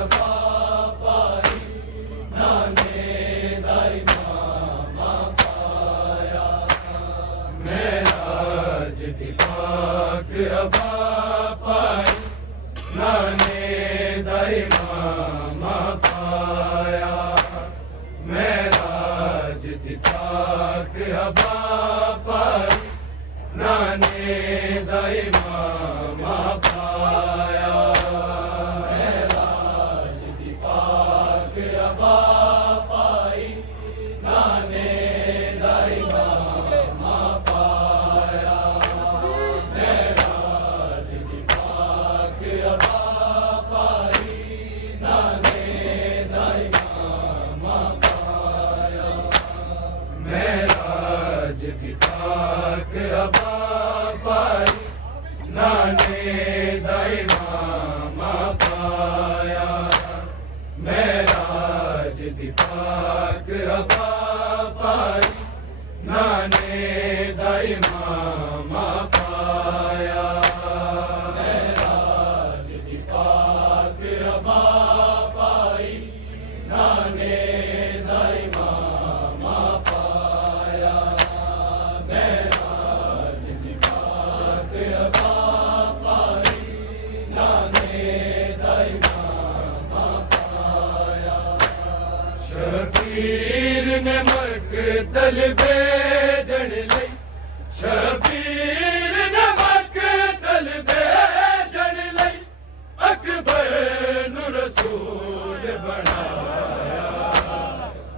अबा पाई नाने दाई मामा पाया मेराज दी पाक अबा पाई नाने दाई मामा पाया मेराज दी पाक अबा पाई नाने दाई मामा पाया मेराज दी पाक अबा पाई नाने दाई मामा पाया मेराज दी पाक अबा पाई नाने दाई मामा पाया मेराज दी पाक अबा पाई नाने दाई मामा पाया मेराज दी पाक अबा पाई नाने दाई मामा पाया मेराज दी पाक अबा पाई नाने दाई मामा पाया मेराज दी पाक अबा पाई नाने दाई मामा पाया शबीर ने मकतल भेजण लई शबीर ने मकतल भेजण लई अकबर नु रसूल बनाया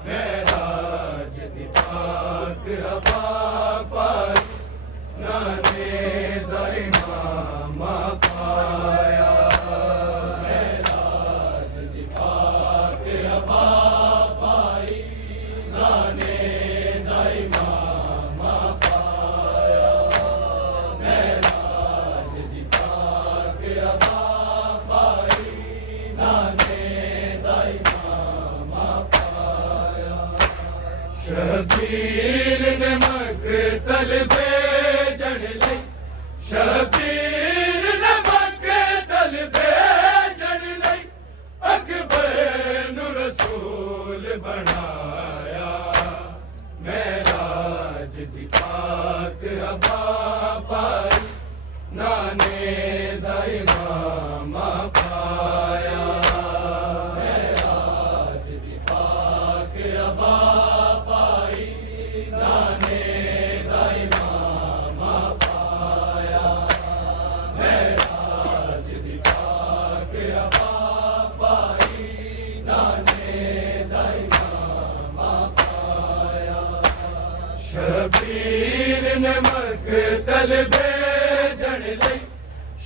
मेराज दी पाक अबा पाई नाने दाई मामा पाया मेराज दी पाक अबा पाई नाने दाई मामा पाया मेराज दी पाक अबा पाई नाने दाई मामा पाया शबीर ने मकतल भेजण लई शबीर ने मकतल भेजण लई अकबर नु रसूल बनाया मेराज दी पाक अबा पाई नाने दाई मामा पाया मेराज दी पाक अबा पाई नाने दाई मामा पाया मेराज दी पाक अबा पाई नाने दाई मामा पाया शबीर ने मकतल भेजण लई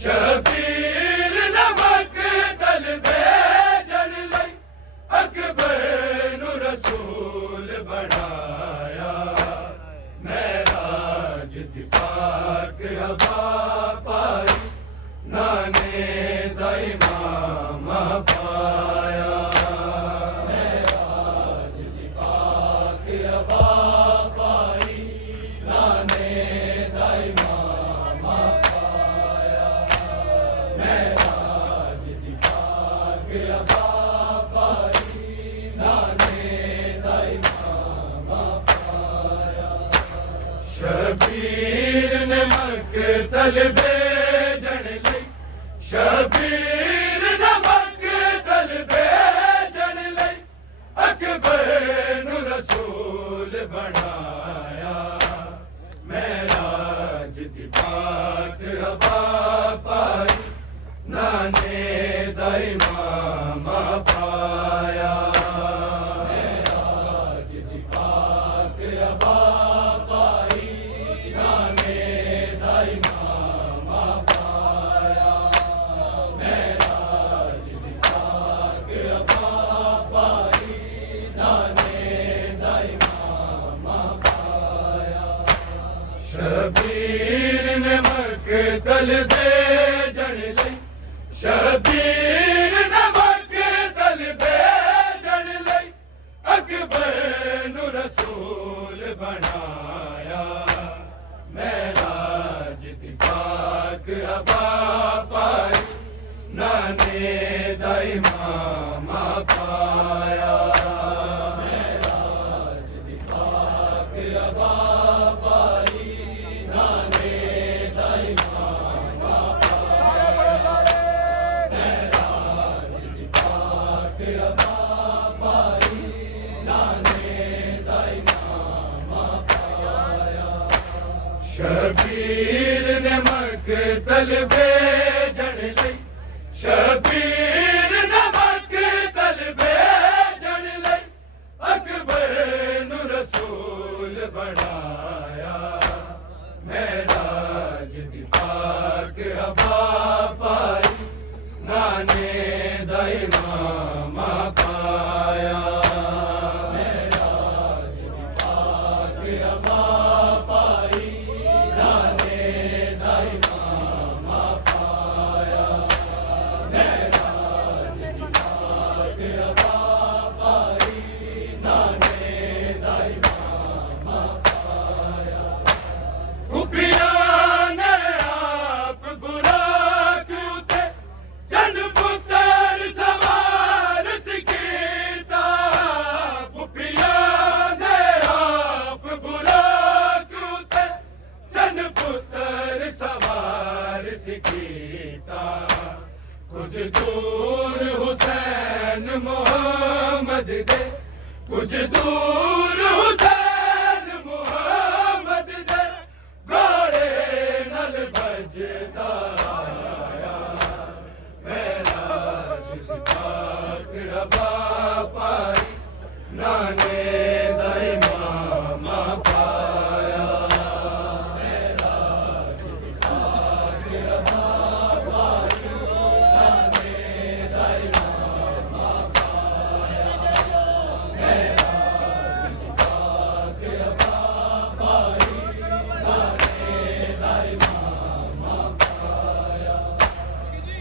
शबीर ने मकतल भेजण लई अकबर नु रसूल बनाया मेराज दी पाक अबा पाई नाने दाई मामा पाया मेराज दी पाक अबा पाई नाने दाई मामा पाया मेराज दी पाक अबा पाई नाने दाई मामा पाया शबीर ने मकतल भेजण लई शबीर ने मकतल भेजण लई अकबर नु रसूल बनाया मेराज दी पाक अबा पाई नाने दाई मामा पाया मेराज दी पाक अबा पाई नाने दाई मामा पाया मेराज दी पाक अबा पाई नाने दाई मामा पाया शबीर ने मकतल भेजण लई शबीर ने मकतल भेजण लई अकबर नु रसूल बनाया मेराज दी पाक अबा पाई नाने दाई मामा ਅਬਾ ਪਾਈ ਨਾਨੇ ਦਾ ਇਨਾਮ ਪਾਇਆ ਸ਼ਬੀਰ ਨੇ ਮਕਤਲ ਭੇਜਣ ਲਈ ਸ਼ਬੀਰ ਨੇ ਮਕਤਲ ਭੇਜਣ ਲਈ ਅਕਬਰ ਨੂੰ ਰਸੂਲ ਬਣਾਇਆ ਮੇਰਾਜ ਦੀ ਪਾਕ ਹਵਾ ਪਾਈ ਨਾਨੇ ਦਾ ਇਮਾਮ ਪਾਇਆ ਮੇਰਾਜ ਦੀ ਪਾਕ ਹਵਾ ਪਾਈ ਨਾਨੇ ਦਾ ਇਮਾਮ ਪਾਇਆ ਮੇਰਾਜ ਦੀ ਪਾਕ ਹਵਾ ਪਾਈ ਨਾਨੇ ਦਾ ਇਮਾਮ ਪਾਇਆ ਕੁਪੀਆਂ ਨੇ ਆਪ ਬੁਰਾਕ ਉਤੇ ਜਨ ਪੁੱਤਰ ਸਵਾਰ ਸਿੱਖੀਤਾ ਕੁਪੀਆਂ ਨੇ ਆਪ ਬੁਰਾਕ ਉਤੇ ਜਨ ਪੁੱਤਰ ਸਵਾਰ ਸਿੱਖੀਤਾ ਕੁਝ ਦੂਰ ਹੁਸੈਨ ਮੁਹੰਮਦ ਦੇ ਕੁਝ ਦੂਰ ਹੁਸੈਨ ਮੁਹੰਮਦ ਦੇ ਘੋੜੇ ਨਾਲ ਵੱਜਦਾ ਆਇਆ ਮੇਰਾਜ ਦੀ ਪਾਕ ਹਵਾ ਪਾਈ ਨਾਨੇ ਦਾ ਇਮਾਮ ਪਾਇਆ ਮੇਰਾਜ ਦੀ ਪਾਕ ਹਵਾ ਪਾਈ ਨਾਨੇ ਦਾ ਇਮਾਮ ਪਾਇਆ ਮੇਰਾਜ ਦੀ ਪਾਕ ਹਵਾ ਪਾਈ ਨਾਨੇ ਦਾ ਇਮਾਮ ਪਾਇਆ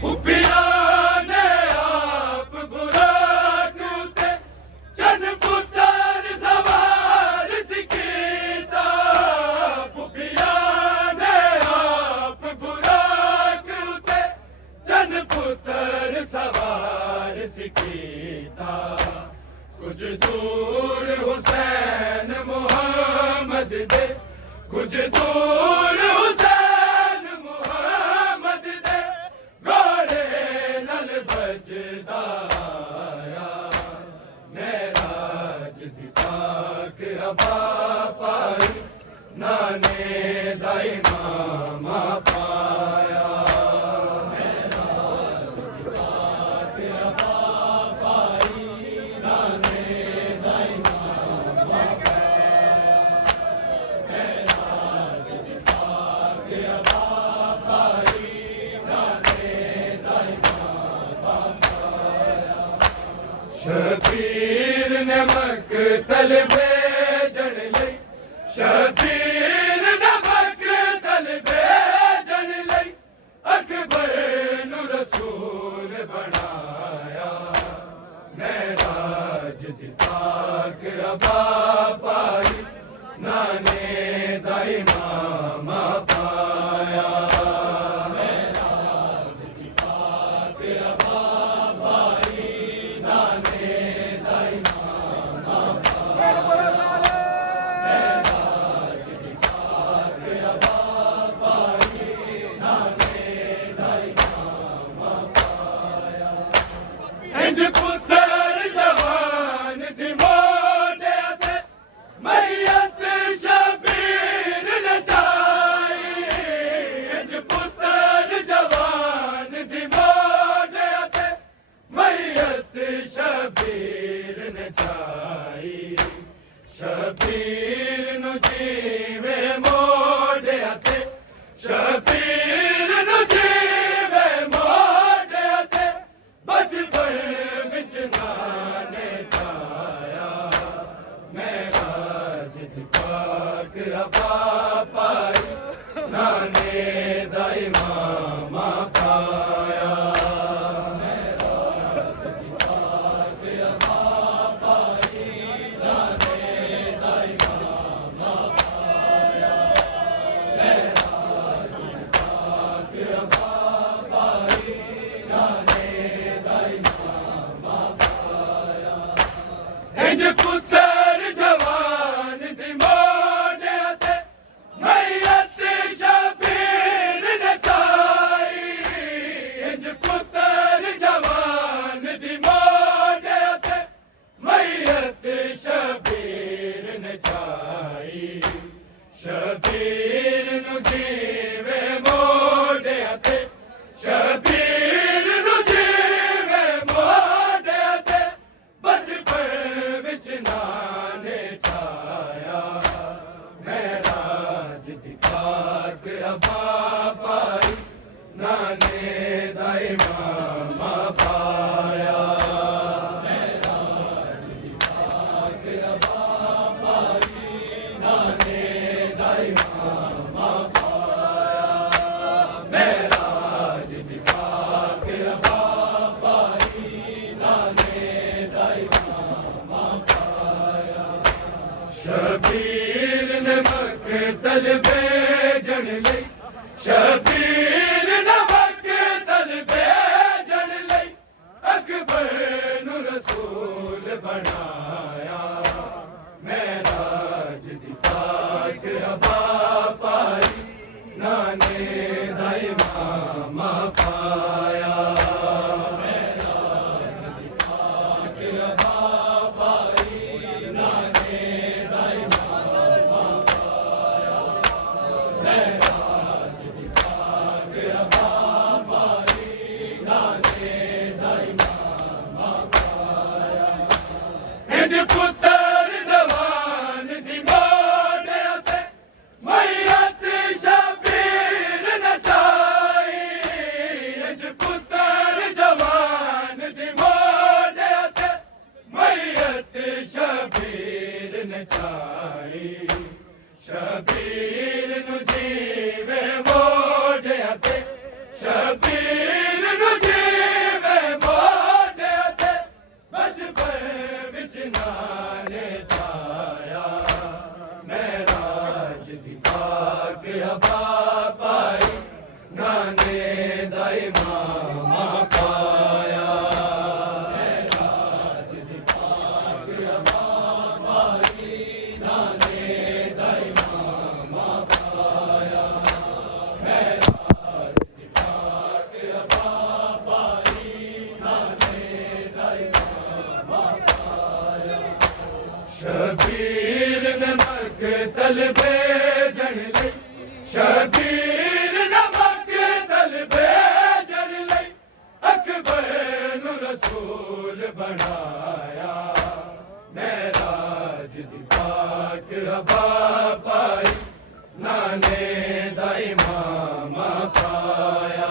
ਕੁਪੀਆਂ ਨੇ ਆਪ ਬੁਰਾਕ ਉਤੇ ਜਨ ਪੁੱਤਰ ਸਵਾਰ ਸਿੱਖੀਤਾ ਕੁਪੀਆਂ ਨੇ ਆਪ ਬੁਰਾਕ ਉਤੇ ਜਨ ਪੁੱਤਰ ਸਵਾਰ ਸਿੱਖੀਤਾ ਕੁਝ ਦੂਰ ਹੁਸੈਨ ਮੁਹੰਮਦ ਦੇ ਕੁਝ ਦੂਰ ਹੁਸੈਨ ਮੁਹੰਮਦ ਦੇ ਘੋੜੇ ਨਾਲ ਵੱਜਦਾ ਆਇਆ ਮੇਰਾਜ ਦੀ ਪਾਕ ਹਵਾ ਪਾਈ ਨਾਨੇ ਦਾ ਇਨਾਮ ਪਾਇਆ ਮੇਰਾਜ ਦੀ ਪਾਕ ਹਵਾ ਪਾਈ ਨਾਨੇ ਦਾ ਇਨਾਮ ਪਾਇਆ ਮੇਰਾਜ ਦੀ ਪਾਕ ਹਵਾ ਪਾਈ ਨਾਨੇ ਦਾ ਇਨਾਮ ਪਾਇਆ ਸ਼ਬੀਰ ਨੇ ਮਕਤਲ ਭੇਜਣ ਲਈ ਸ਼ਬੀਰ ਨੇ ਮਕਤਲ ਭੇਜਣ ਲਈ ਅਕਬਰ ਨੂੰ ਰਸੂਲ ਬਣਾਇਆ ਮੇਰਾਜ ਦੀ ਪਾਕ ਹਵਾ ਪਾਈ ਨਾਨੇ ਦਾ ਇਮਾਮ ਪਾਇਆ ਮੇਰਾਜ ਦੀ ਪਾਕ ਹਵਾ ਪਾਈ ਨਾਨੇ ਦਾ ਇਮਾਮ ਪਾਇਆ ਮੇਰਾਜ ਦੀ ਪਾਕ ਹਵਾ ਪਾਈ ਨਾਨੇ ਦਾ ਇਮਾਮ ਪਾਇਆ ਇੰਜ ਪੁੱਤਰ ਜਵਾਨ ਦੀ ਮੋਢਿਆਂ ਤੇ ਮਈਅਤ ਸ਼ਬੀਰ ਨਚਾਈ ਇੰਜ ਪੁੱਤਰ ਜਵਾਨ ਦੀ ਮੋਢਿਆਂ ਤੇ पुत्तर जवान दी मोढ़ियां ते मैयत शबीर नचाई इंज पुत्तर जवान दी मोढ़ियां ते मैयत शबीर नचाई शबीर नु जीवे मोढ़ियां ते शबीर नु जीवे मोढ़ियां ते बचपन विच नाले छाया महराज दी पाक अबा पाई नाने दा इमामा पाया महराज दी पाक अबा पाई नाने दा इमामा पाया महराज दी पाक अबा पाई नाने दा इमामा पाया शबीर ने मकतल भेजण लई शबीर ने मकतल भेजण लई अकबर नु रसूल बनाया महराज दी पाक अबा पाई नाने दा इमामा पाया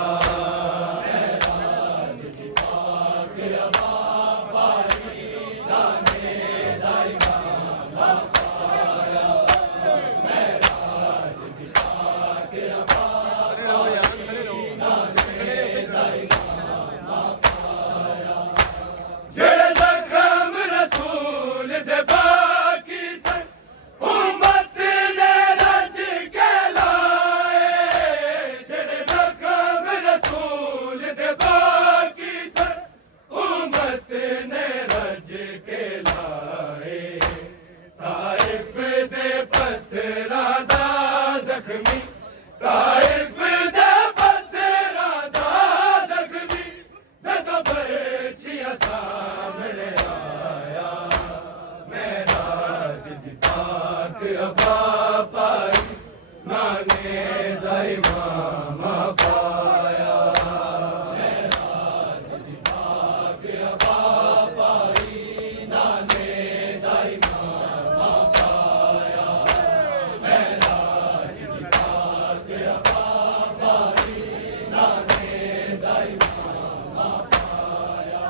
महराज दी पाक अबा पाई नाने दा इमामा पाया महराज दी पाक अबा जेड़े जख्म रसूल दे बाकी सन उम्मत ने रज के लाए जेड़े जख्म रसूल दे बाकी सन उम्मत ने रज के लाए ताइफ दे पत्थरां दा जख्मी ताइफ दे पत्थरां दा जख्मी जदों बरछियां सामने आया महराज दी पाक अबा पाई नाने दा इमामा पाया महराज दी पाक अबा पाई नाने दा इमामा पाया महराज दी पाक अबा पाई नाने दा इमामा पाया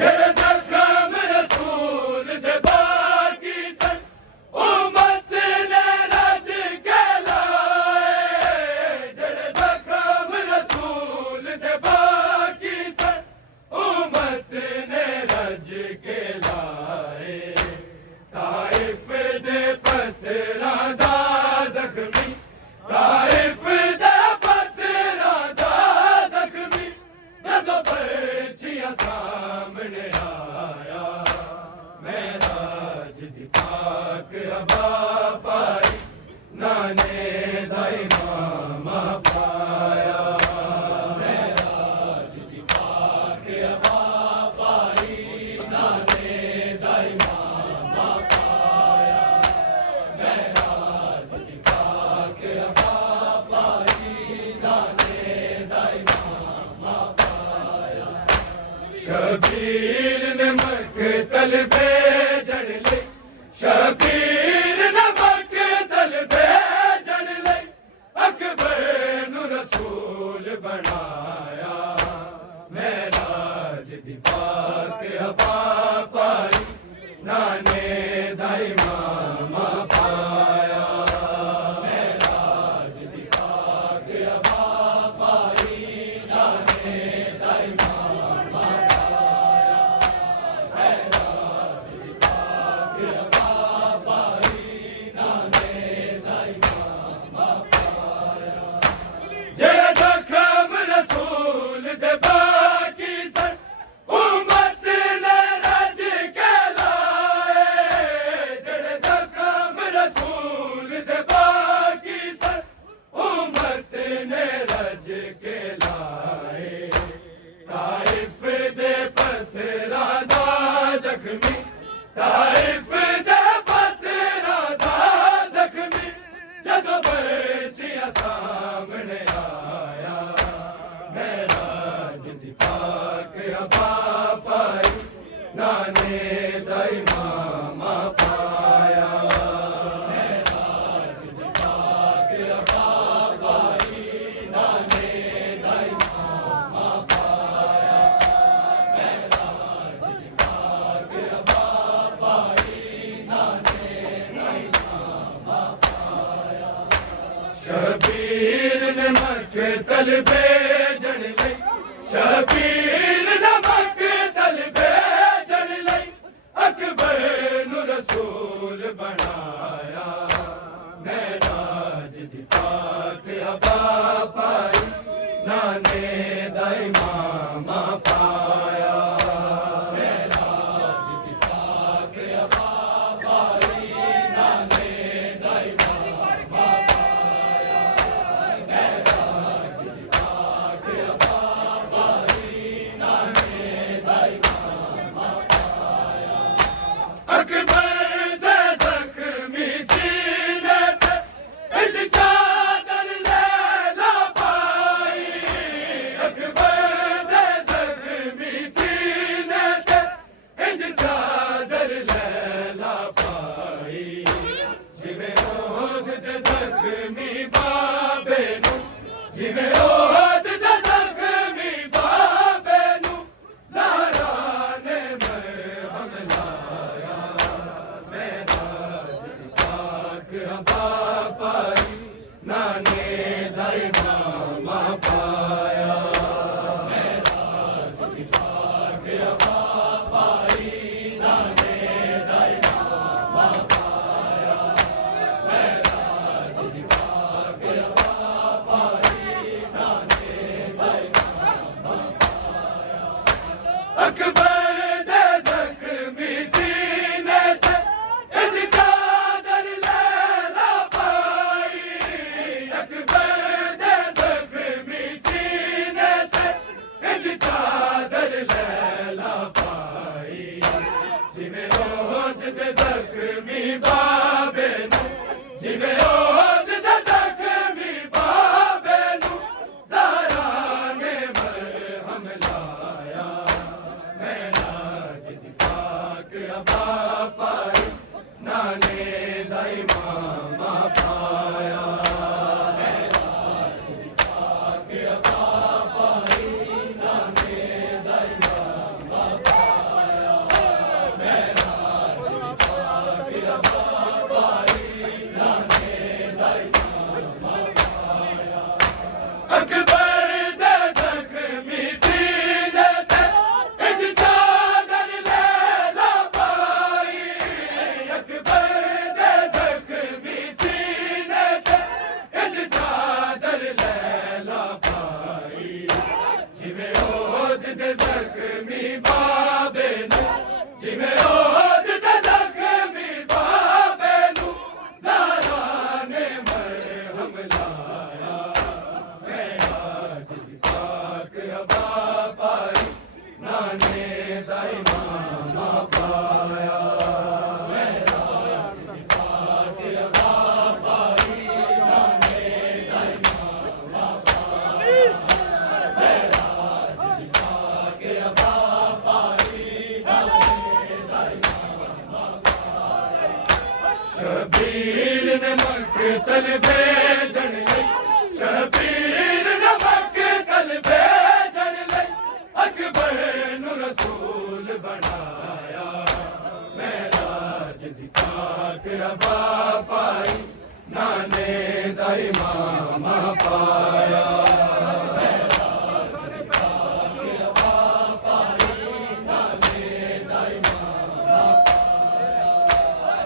जेड़े जख्म रसूल दे बाकी सन उम्मत ने रज के लाए जेड़े जख्म रसूल दे बाकी सन उम्मत ने रज के लाए ताइफ दे पत्थरां दा जख्मी ताइफ दे पत्थरां दा जख्मी जदों बरछियां सामने आया महराज दी पाक अबा पाई नाने दा इमामा पाया महराज दी पाक अबा पाई नाने दा इमामा पाया महराज दी पाक अबा पाई नाने दा इमामा पाया शबीर ने मकतल भेजण लई शबीर ने मकतल भेजण लई अकबर नु रसूल बनाया महराज दी पाक अबा पाई नाने दा इमामा पाया महराज दी पाक अबा पाई नाने दा इमामा पाया महराज दी पाक अबा पाई नाने दा इमामा पाया जेड़े जख्म रसूल दे बाकी सन उम्मत ने रज के लाए जेड़े जख्म रसूल दे बाकी सन उम्मत ने रज के लाए ताइफ दे पत्थरां दा जख्मी ताइफ दे पत्थरां दा जख्मी जदों बरछियां सामने आया महराज दी पाक अबा पाई नाने दाई मामा पाया शबीर नमक तल भेजण लई शबीर नमक तल भेजण लई अकबर नु रसूल बनाया महराज दी पाक अबा पाई नाने दाई मामा पाया महराज दी पाक अबा पाई नाने दाई मामा अकबर दे ज़ख्मी सीने ते इंज चादर लैला पाई अकबर दे ज़ख्मी सीने ते इंज चादर लैला पाई जिवें ओहद दे ज़ख्मी बाबे नू जिवें ओहद दे ज़ख्मी बाबे नू ज़हरा ने मरहम लाया महराज दी पाक अबा पाई नाने दाई मामा पाया महराज दी पाक अबा पाई नाने दाई मामा पाया महराज दी पाक अबा पाई नाने दाई मामा पाया अकबर दे ज़ख्मी सीने ते इंज चादर लैला पाई अकबर दे ज़ख्मी सीने ते इंज चादर लैला पाई जिवें ओहद दे ज़ख्मी बाबे नू जिवें ओहद दे ज़ख्मी बाबे नू ज़हरा ने मरहम लाया महराज दी पाक अबा पाई नाने दाई मामा पाया महराज दी पाक अबा पाई नाने दाई मामा पाया महराज दी पाक अबा पाई नाने दाई मामा पाया अकबर दे ज़ख्मी सीने ते इंज चादर लैला पाई अकबर दे ज़ख्मी सीने ते इंज चादर लैला पाई जिवें ओहद दे ज़ख्मी बाबे नू जिवें ओहद दे ज़ख्मी बाबे नू ज़हरा ने मरहम लाया महराज दी पाक अबा पाई नाने दाई मामा पाया महराज दी पाक अबा पाई नाने दाई मामा पाया महराज दी पाक अबा पाई नाने दाई मामा पाया शबीर नमक तल भेजण लई शबीर नमक तल भेजण लई अकबर नु रसूल बनाया महराज दी पाक अबा पाई नाने दाई मामा पाया महराज दी पाक अबा पाई नाने दाई मामा पाया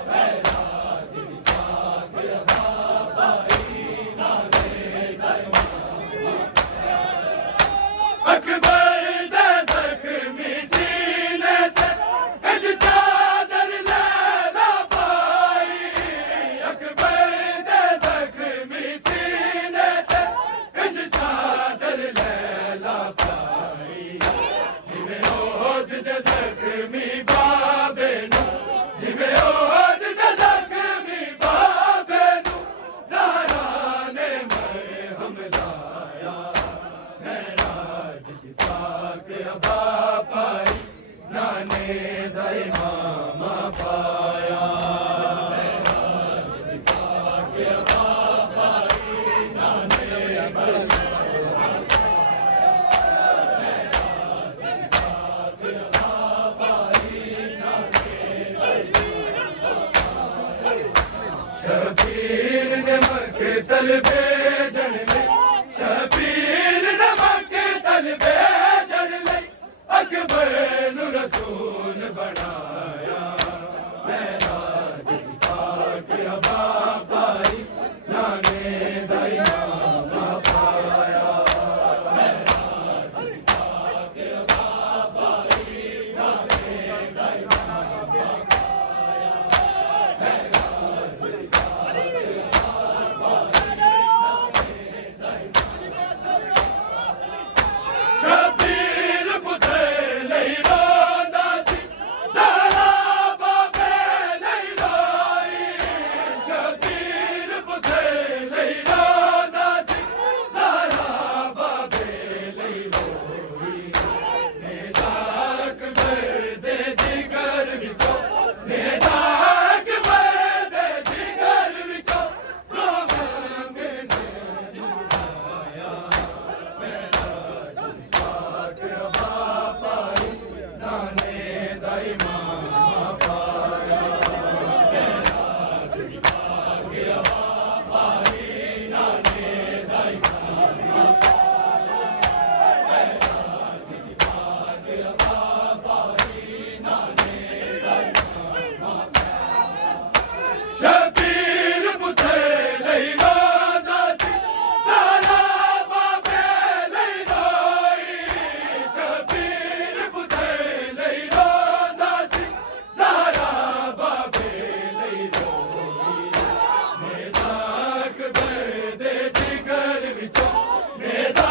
महराज दी पाक अबा पाई नाने दाई मामा अकबर दे ज़ख्मी सीने ते इंज चादर लैला पाई अकबर दे ज़ख्मी सीने ते इंज चादर लैला पाई जिवें ओहद दे ज़ख्मी बाबे नू जिवें ओहद दे ज़ख्मी बाबे नू ज़हरा ने मरहम लाया महराज दी पाक अबा पाई ਨਾਨੇ ਦਾ ਇਮਾਮ ਪਾਇਆ शबीर ने मकतल भेजन ले शबीर ने मकतल भेजन ले अकबर नु रसूल बनाया मैं राज पाक अबा पाई नाने दा इमाम पाया मैं राज पाक अबा पाई नाने दा इमाम पाया मैं शबीर पुत्र ਲਈ ਰੋਂਦਾ ਸੀ ਜ਼ਾਰਾ ਬਾਬੇ ਲਈ ਰੋਈ ਸ਼ਬੀਰ ਪੁੱਤਰ ਲਈ ਰੋਂਦਾ ਸੀ ਜ਼ਾਰਾ ਬਾਬੇ ਲਈ ਰੋਈ ਨੇਜ਼ਾ ਅਕਬਰ ਦੇ ਜਿਗਰ ਵਿੱਚੋਂ ਨੇਜ਼ਾ ਅਕਬਰ ਦੇ ਜਿਗਰ ਵਿੱਚੋਂ ਗੋਬੰਦ ਨੇ ਉਡਾਇਆ ਮੈਂ ਰਾਜ ਪਾਕ ਅਬਾ ਪਾਈ ਨਾਨੇ ਦਾ ਇਮਾਮ ਪਾਇਆ ਮੈਂ ਰਾਜ ਪਾਕ ਅਬਾ ਪਾਈ ਨਾਨੇ ਦਾ ਇਮਾਮ ਪਾਇਆ ਮੈਂ ਰਾਜ ਪਾਕ ਅਬਾ ਪਾਈ ਨਾਨੇ ਦਾ ਇਮਾਮ ਪਾਇਆ ਸ਼ਬੀਰ ਪੁੱਤਰ ਲਈ ਰੋਂਦਾ ਸੀ ਜ਼ਾਰਾ ਬਾਬੇ ਲਈ ਰੋਈ ਸ਼ਬੀਰ ਪੁੱਤਰ ਲਈ ਰੋਂਦਾ ਸੀ ਜ਼ਾਰਾ ਬਾਬੇ ਲਈ ਰੋਈ ਨੇਜ਼ਾ ਅਕਬਰ ਦੇ ਜਿਗਰ ਵਿੱਚੋਂ ਨੇਜ਼ਾ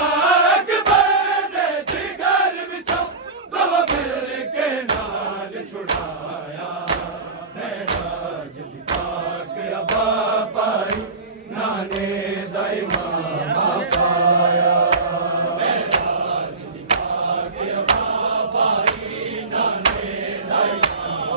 ਅਕਬਰ ਦੇ ਜਿਗਰ ਵਿੱਚੋਂ ਦੋ ਮਿਲ ਕੇ ਨਾਲ ਛੁਡਾਇਆ ਮੈਂ ਰਾਜ ਦੀ ਪਾਕ ਅਬਾ ਪਾਈ ਨਾਨੇ ਦਾ ਇਮਾਮ ਪਾਇਆ ਮੈਂ ਰਾਜ ਦੀ ਪਾਕ ਅਬਾ ਪਾਈ ਨਾਨੇ ਦਾ ਇਮਾਮ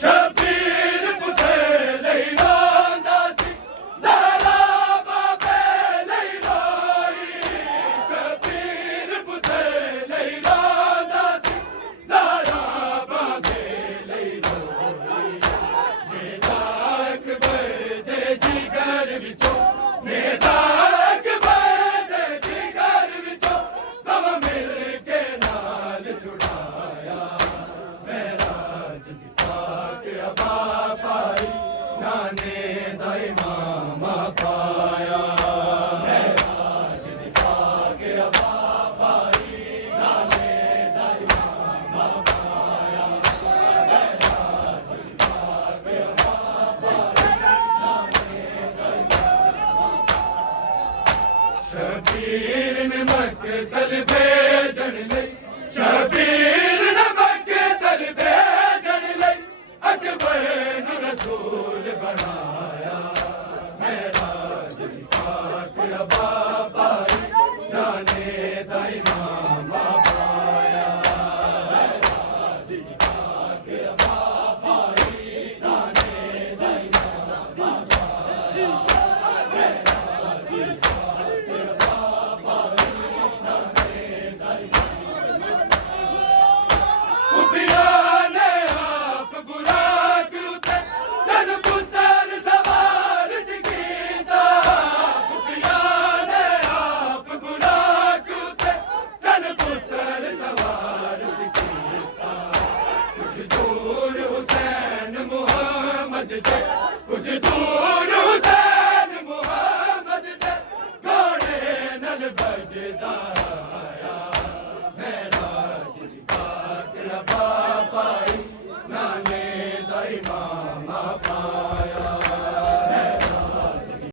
ਸ਼ਬੀਰ ਪੁੱਤਰ ਲਈ ਰੋਂਦਾ ਸੀ ਜ਼ਾਰਾ ਬਾਬੇ ਲਈ ਰੋਈ ਸ਼ਬੀਰ ਪੁੱਤਰ ਲਈ ਰੋਂਦਾ ਸੀ ਜ਼ਾਰਾ ਬਾਬੇ ਲਈ ਰੋਈ ਨੇਜ਼ਾ ਅਕਬਰ ਦੇ ਜਿਗਰ ਵਿੱਚੋਂ ਨੇਜ਼ਾ ਅਕਬਰ ਦੇ ਜਿਗਰ ਵਿੱਚੋਂ ਦੋਵਾਂ ਮਿਲ ਕੇ ਨਾਲ ਛੁਡਾਇਆ ਮੈਂ ਰਾਜ ਦੀ ਪਾਕ ਅਬਾ ਪਾਈ ਨਾਨੇ ਦਾ ਇਮਾਮ ਪਾਇਆ ਮੈਂ ਰਾਜ ਦੀ ਪਾਕ ਅਬਾ ਪਾਈ ਨਾਨੇ ਦਾ ਇਮਾਮ ਪਾਇਆ ਮੈਂ ਰਾਜ ਦੀ ਪਾਕ ਅਬਾ ਪਾਈ ਨਾਨੇ ਦਾ ਇਮਾਮ ਸ਼ਬੀਰ ਨੇ ਮਕਤਲ ਭੇਜਣ ਲਈ ਸ਼ਬੀਰ ਨੇ ਮਕਤਲ ਭੇਜਣ ਲਈ ਅਕਬਰ ਨੂੰ ਰਸੂਲ ਬਣਾਇਆ ਮੈਂ ਰਾਜ ਦੀ ਪਾਕ ਅਬਾ ਪਾਈ ਨਾਨੇ ਦਾ ਇਮਾਮ ਪਾਇਆ ਮੈਂ ਰਾਜ ਦੀ ਪਾਕ ਅਬਾ ਪਾਈ ਨਾਨੇ ਦਾ ਇਮਾਮ ਪਾਇਆ ਮੈਂ ਰਾਜ ਦੀ ਪਾਕ ਅਬਾ ਪਾਈ ਨਾਨੇ ਦਾ ਇਮਾਮ ਖੁਫੀਆ ਨੇ ਆਪ ਗੁਰਾਕ ਉਤੇ ਜਨ ਪੁੱਤਰ ਸਵਾਰ ਸੀ ਕੀਤਾ ਖੁਫੀਆ ਨੇ ਆਪ ਗੁਰਾਕ ਉਤੇ ਜਨ ਪੁੱਤਰ ਸਵਾਰ ਸੀ ਕੀਤਾ ਕੁਝ ਦੂਰ ਹੁਸੈਨ ਮੁਹੰਮਦ ਦੇ ਕੁਝ ਦੂਰ ਹੁਸੈਨ ਮੁਹੰਮਦ ਦੇ ਘੋੜੇ ਨਾਲ ਵੱਜਦਾ